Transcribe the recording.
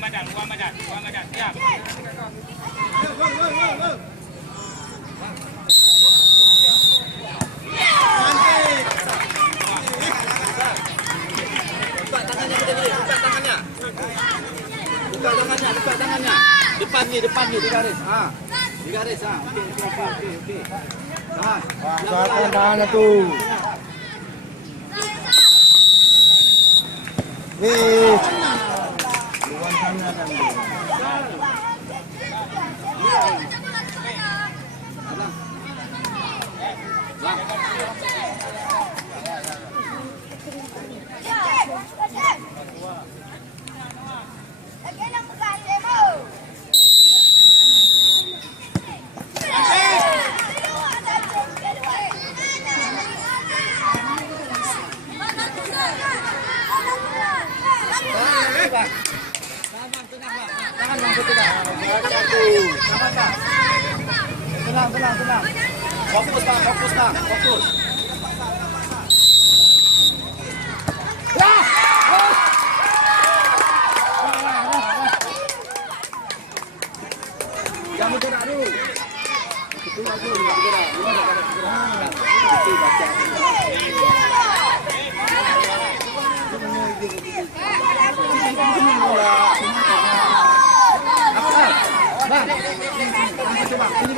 Madan, siap. Buka tangannya, buka tangannya. Buka tangannya. Depan ni di garis. Di garis. Okey. Tahan tu. Weh. Luan sana kan. Tenang. Fokus bang. Jangan bergerak dulu. Itu lagi bergerak. Itu baca. Bang, coba. Ini